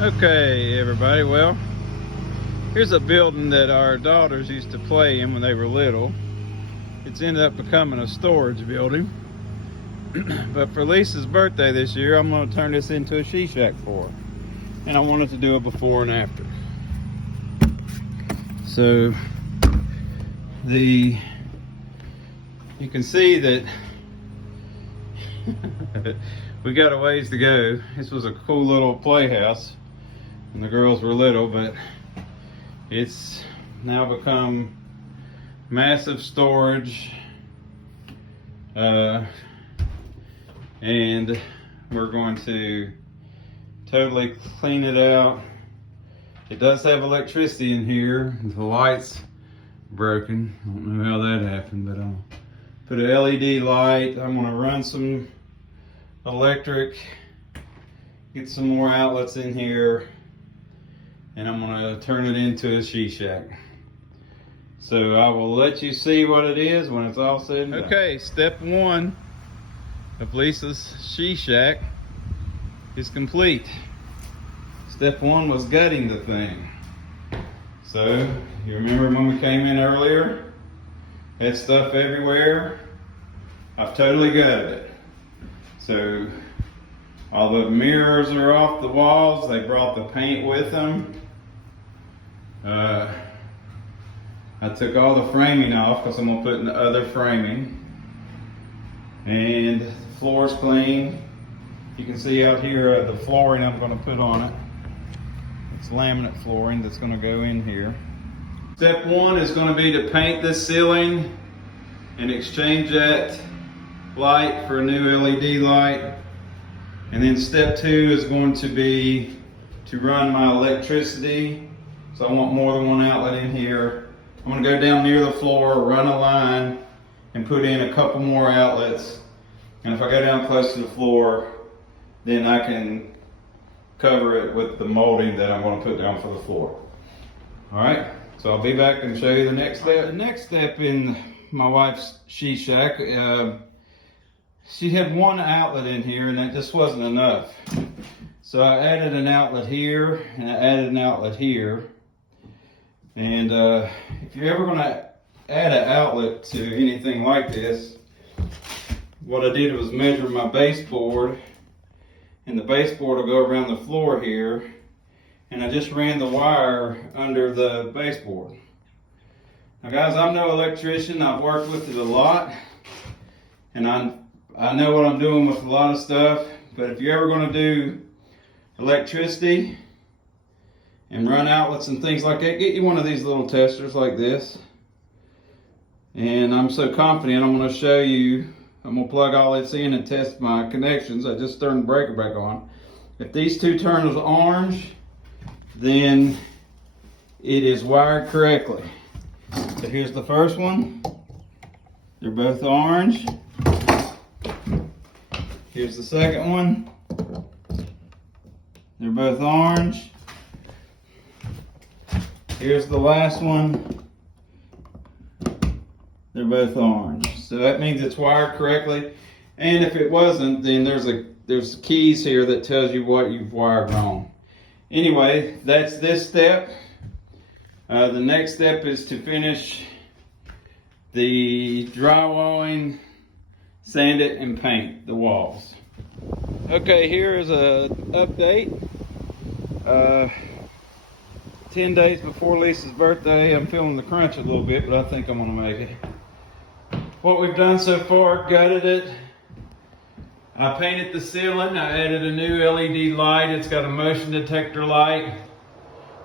Okay, everybody, well, here's a building that our daughters used to play in when they were little. It's ended up becoming a storage building. But for Lisa's birthday this year, I'm going to turn this into a SheShack for her. And I wanted to do a before and after. So, you can see that we got a ways to go. This was a cool little playhouse when the girls were little, but it's now become massive storage, and we're going to totally clean it out. It does have electricity in here. The light's broken. I don't know how that happened, but I'll put an LED light. I'm going to run some electric, get some more outlets in here, and I'm going to turn it into a SheShack. So I will let you see what it is when it's all said and done. Okay, step one of Lisa's SheShack is complete. Step one was gutting the thing. So you remember when we came in earlier, had stuff everywhere. I've totally gutted it. So all the mirrors are off the walls. They brought the paint with them. I took all the framing off because I'm going to put in the other framing. And the floor's clean. You can see out here the flooring I'm going to put on it. It's laminate flooring that's going to go in here. Step one is going to be to paint this ceiling and exchange that light for a new LED light. And then step two is going to be to run my electricity. So I want more than one outlet in here. I'm going to go down near the floor, run a line, and put in a couple more outlets. And if I go down close to the floor, then I can cover it with the molding that I'm going to put down for the floor. Alright, so I'll be back and show you the next step. The next step in my wife's SheShack, she had one outlet in here and that just wasn't enough. So I added an outlet here and I added an outlet here. And if you're ever going to add an outlet to anything like this, what I did was measure my baseboard, and the baseboard will go around the floor here, and I just ran the wire under the baseboard. Now guys, I'm no electrician. I've worked with it a lot, and I know what I'm doing with a lot of stuff, but if you're ever going to do electricity and run outlets and things like that, get you one of these little testers like this. And I'm so confident I'm going to show you, I'm going to plug all this in and test my connections. I just turned the breaker back on. If these two turn orange, then it is wired correctly. So here's the first one. They're both orange. Here's the second one. They're both orange. Here's the last one. They're both orange. So that means it's wired correctly. And if it wasn't, then there's keys here that tells you what you've wired wrong. Anyway, that's this step. The next step is to finish the drywalling, sand it, and paint the walls. Okay, here is a update. 10 days before Lisa's birthday. I'm feeling the crunch a little bit, but I think I'm going to make it. What we've done so far, gutted it. I painted the ceiling. I added a new LED light. It's got a motion detector light.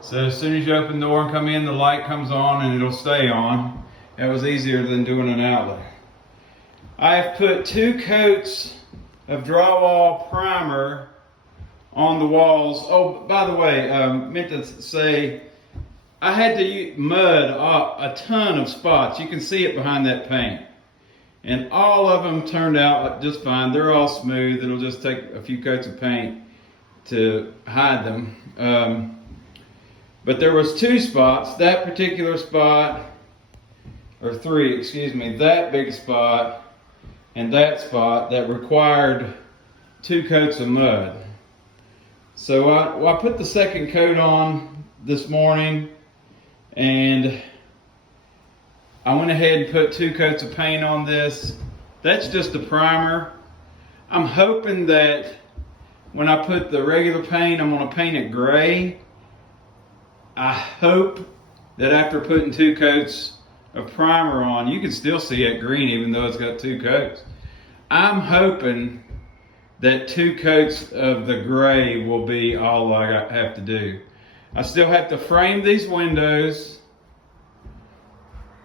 So as soon as you open the door and come in, the light comes on and it'll stay on. That was easier than doing an outlet. I have put 2 coats of drywall primer on the walls. Oh, by the way, meant to say, I had to use mud a ton of spots. You can see it behind that paint. And all of them turned out just fine. They're all smooth. It'll just take a few coats of paint to hide them. But there was 2 spots, that particular spot, or 3, excuse me, that big spot and that spot that required 2 coats of mud. So I put the second coat on this morning, and I went ahead and put 2 coats of paint on this. That's just a primer. I'm hoping that when I put the regular paint, I'm going to paint it gray. I hope that after putting 2 coats of primer on, you can still see it green even though it's got 2 coats. I'm hoping that 2 coats of the gray will be all I have to do. I still have to frame these windows,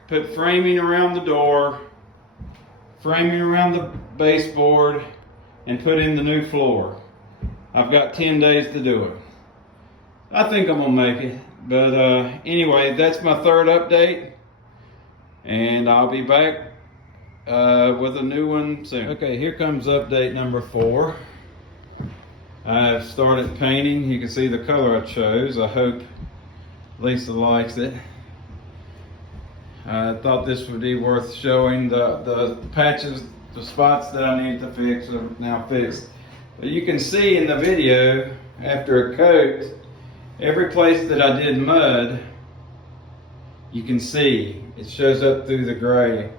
put framing around the door, framing around the baseboard, and put in the new floor. I've got 10 days to do it. I think I'm gonna make it. But anyway, that's my 3rd update, and I'll be back with a new one soon. Okay, here comes update number 4. I've started painting. You can see the color I chose. I hope Lisa likes it. I thought this would be worth showing. The patches, the spots that I need to fix are now fixed. But you can see in the video, after a coat, every place that I did mud, you can see it shows up through the gray.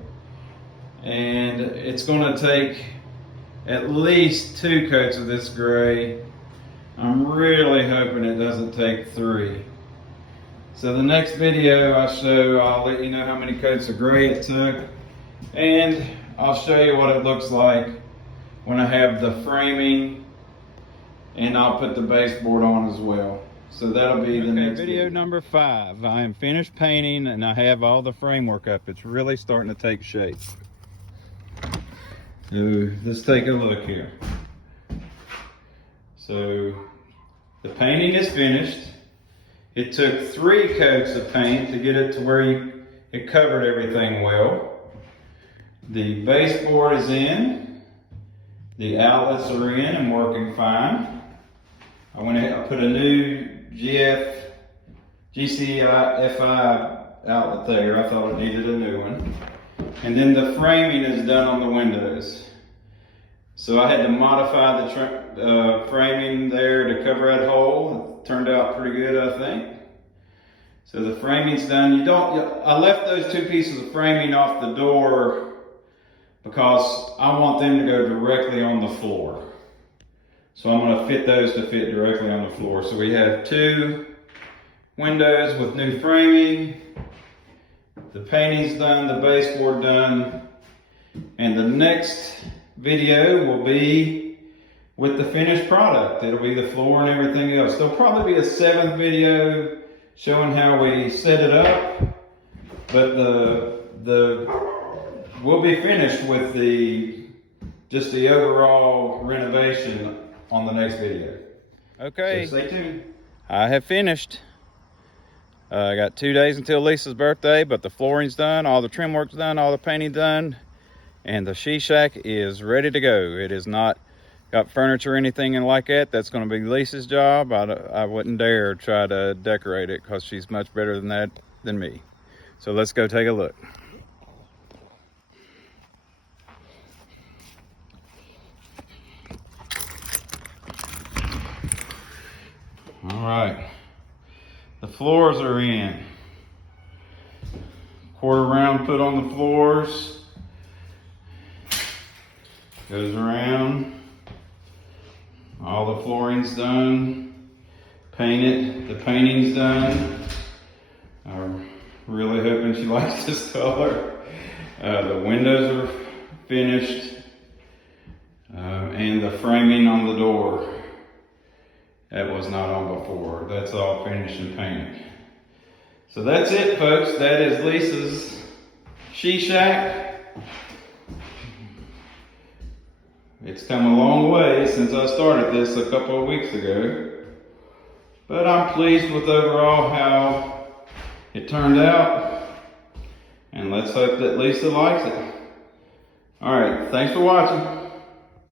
And it's gonna take at least 2 coats of this gray. I'm really hoping it doesn't take 3. So the next video I'll let you know how many coats of gray it took, and I'll show you what it looks like when I have the framing, and I'll put the baseboard on as well. So that'll be the next video. Number 5. I am finished painting and I have all the framework up. It's really starting to take shape. So let's take a look here. So the painting is finished. It took 3 coats of paint to get it to where it covered everything well. The baseboard is in. The outlets are in and working fine. I put a new GCFI outlet there. I thought it needed a new one. And then the framing is done on the windows. So I had to modify the framing there to cover that hole. It turned out pretty good, I think. So the framing's done. I left those 2 pieces of framing off the door because I want them to go directly on the floor. So I'm going to fit those to fit directly on the floor. So we have 2 windows with new framing. The painting's done, the baseboard done, and the next video will be with the finished product. It'll be the floor and everything else. There'll probably be a 7th video showing how we set it up, but we'll be finished with just the overall renovation on the next video. Okay, so stay tuned. I have finished. I got 2 days until Lisa's birthday, but the flooring's done, all the trim work's done, all the painting done, and the SheShack is ready to go. It is not got furniture or anything like that. That's going to be Lisa's job. I wouldn't dare try to decorate it because she's much better than that than me. So let's go take a look. All right. The floors are in. 1/4 round put on the floors. Goes around. All the flooring's done. Painted. The painting's done. I'm really hoping she likes this color. The windows are finished. And the framing on the door. That was not on before. That's all finished and painted. So that's it, folks. That is Lisa's SheShack. It's come a long way since I started this a couple of weeks ago. But I'm pleased with overall how it turned out. And let's hope that Lisa likes it. All right, thanks for watching.